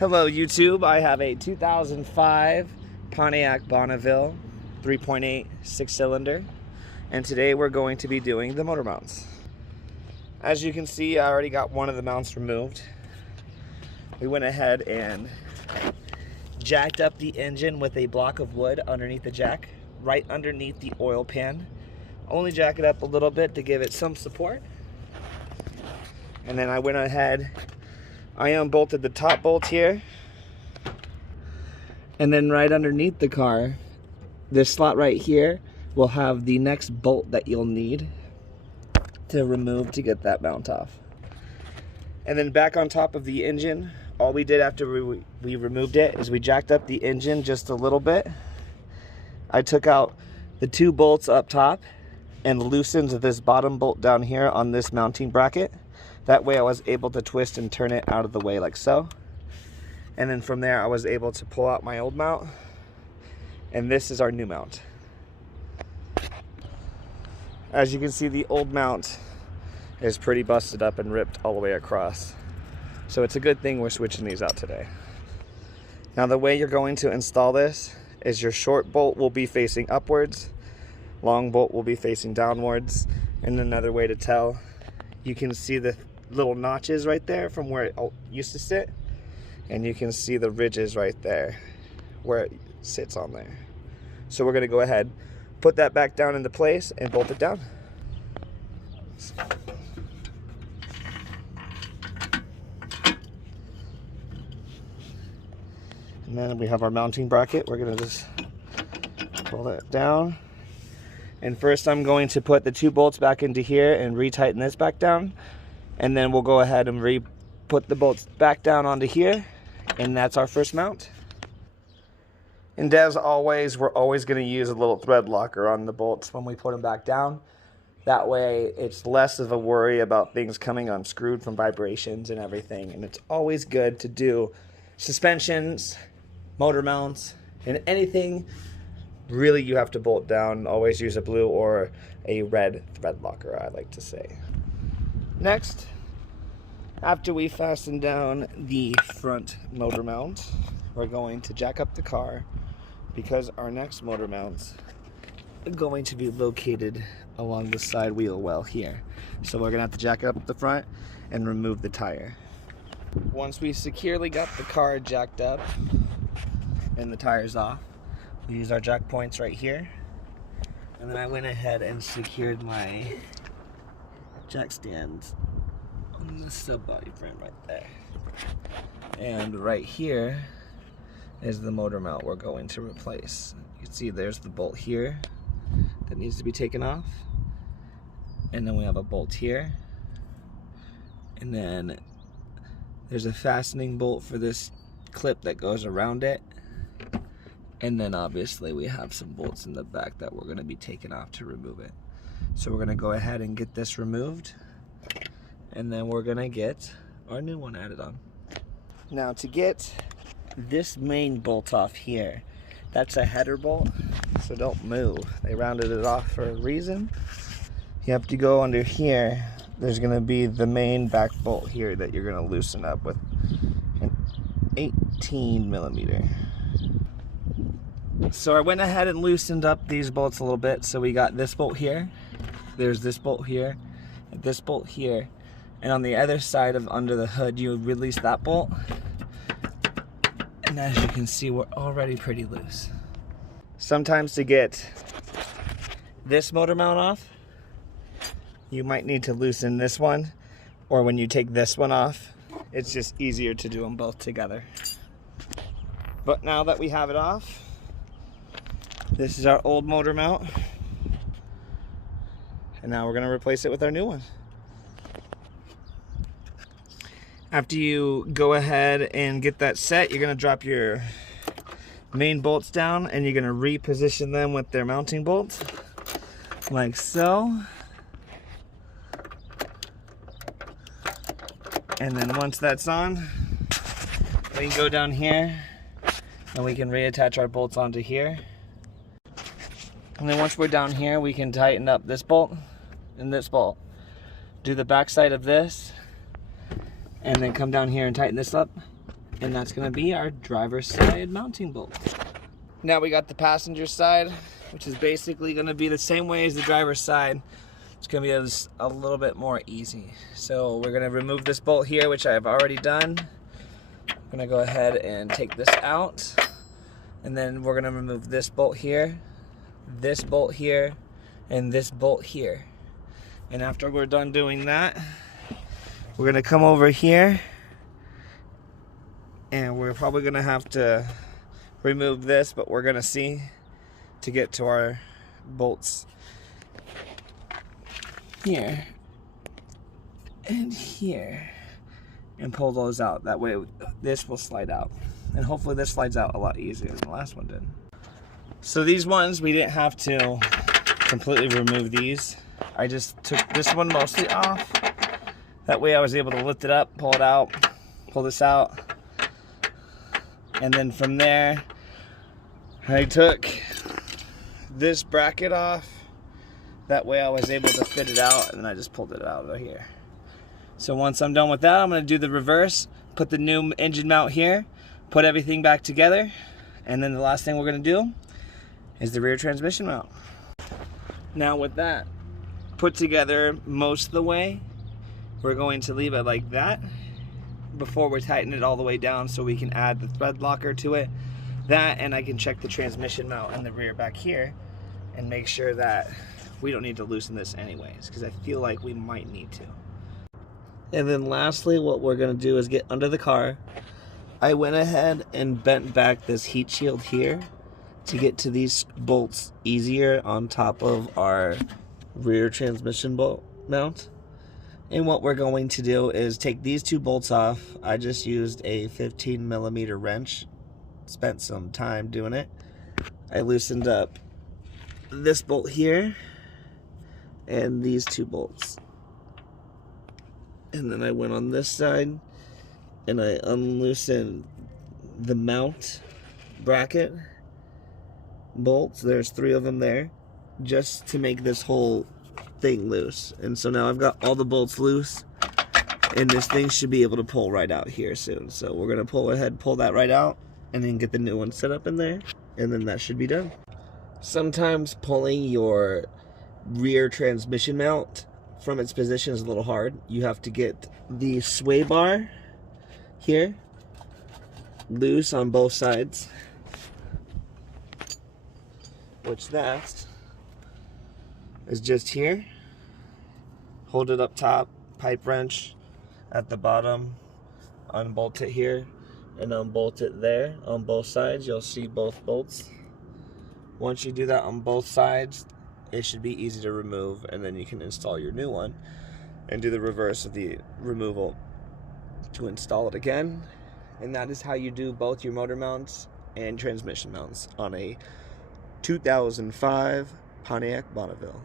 Hello YouTube, I have a 2005 Pontiac Bonneville 3.8 6-cylinder, and today we're going to be doing the motor mounts. As you can see, I already got one of the mounts removed. We went ahead and jacked up the engine with a block of wood underneath the jack, right underneath the oil pan. Only jack it up a little bit to give it some support. And then I went ahead, I unbolted the top bolt here, and then right underneath the car, this slot right here will have the next bolt that you'll need to remove to get that mount off. And then back on top of the engine, all we did after we removed it is we jacked up the engine just a little bit. I took out the two bolts up top and loosened this bottom bolt down here on this mounting bracket. That way I was able to twist and turn it out of the way like so. And then from there I was able to pull out my old mount, and this is our new mount. As you can see, the old mount is pretty busted up and ripped all the way across. So it's a good thing we're switching these out today. Now the way you're going to install this is your short bolt will be facing upwards, long bolt will be facing downwards, and another way to tell, you can see the little notches right there from where it used to sit, and you can see the ridges right there where it sits on there. So we're going to go ahead, put that back down into place and bolt it down. And then we have our mounting bracket. We're going to just pull that down. And first I'm going to put the two bolts back into here and retighten this back down. And then we'll go ahead and put the bolts back down onto here. And that's our first mount. And as always, we're always going to use a little thread locker on the bolts when we put them back down. That way it's less of a worry about things coming unscrewed from vibrations and everything. And it's always good to do suspensions, motor mounts, and anything really you have to bolt down. Always use a blue or a red thread locker, I like to say. Next, after we fasten down the front motor mount, we're going to jack up the car because our next motor mounts are going to be located along the side wheel well here. So we're gonna have to jack up the front and remove the tire. Once we securely got the car jacked up and the tires off, we use our jack points right here, and then I went ahead and secured my jack stands on the sub body frame right there. And right here is the motor mount we're going to replace. You can see there's the bolt here that needs to be taken off, and then we have a bolt here, and then there's a fastening bolt for this clip that goes around it. And then obviously we have some bolts in the back that we're going to be taking off to remove it. So we're going to go ahead and get this removed, and then we're going to get our new one added on. Now to get this main bolt off here, that's a header bolt, so don't move. They rounded it off for a reason. You have to go under here. There's going to be the main back bolt here that you're going to loosen up with an 18mm. So I went ahead and loosened up these bolts a little bit. So we got this bolt here, there's this bolt here, and this bolt here, and on the other side of under the hood you release that bolt, and as you can see we're already pretty loose. Sometimes to get this motor mount off, you might need to loosen this one, or when you take this one off, it's just easier to do them both together. But now that we have it off, this is our old motor mount, and now we're going to replace it with our new one. After you go ahead and get that set, you're going to drop your main bolts down, and you're going to reposition them with their mounting bolts, like so. And then once that's on, we can go down here, and we can reattach our bolts onto here. And then once we're down here, we can tighten up this bolt and this bolt. Do the back side of this, and then come down here and tighten this up, And that's gonna be our driver's side mounting bolt. Now we got the passenger side, which is basically gonna be the same way as the driver's side. It's gonna be a little bit more easy. So we're gonna remove this bolt here, which I have already done. I'm gonna go ahead and take this out. And then we're gonna remove this bolt here, and this bolt here. And after we're done doing that, we're gonna come over here and we're probably gonna have to remove this, but we're gonna see to get to our bolts here and here and pull those out. That way this will slide out, and hopefully this slides out a lot easier than the last one did. So these ones, we didn't have to completely remove these. I just took this one mostly off. That way I was able to lift it up, pull it out, pull this out. And then from there, I took this bracket off. That way I was able to fit it out, and then I just pulled it out of here. So once I'm done with that, I'm gonna do the reverse, put the new engine mount here, put everything back together, and then the last thing we're gonna do is the rear transmission mount. Now with that put together most of the way, we're going to leave it like that before we tighten it all the way down so we can add the thread locker to it. That, and I can check the transmission mount in the rear back here and make sure that we don't need to loosen this anyways, because I feel like we might need to. And then lastly, what we're going to do is get under the car. I went ahead and bent back this heat shield here to get to these bolts easier on top of our rear transmission bolt mount. And what we're going to do is take these two bolts off. I just used a 15mm wrench, spent some time doing it. I loosened up this bolt here and these two bolts. And then I went on this side and I unloosened the mount bracket bolts. There's 3 of them there, just to make this whole thing loose. And so now I've got all the bolts loose, and this thing should be able to pull right out here soon. So we're gonna pull that right out, and then get the new one set up in there, and then that should be done. Sometimes pulling your rear transmission mount from its position is a little hard. You have to get the sway bar here loose on both sides, which that is just here. Hold it up top, pipe wrench at the bottom, unbolt it here, and unbolt it there on both sides. You'll see both bolts. Once you do that on both sides, it should be easy to remove, and then you can install your new one and do the reverse of the removal to install it again. And that is how you do both your motor mounts and transmission mounts on a 2005 Pontiac Bonneville.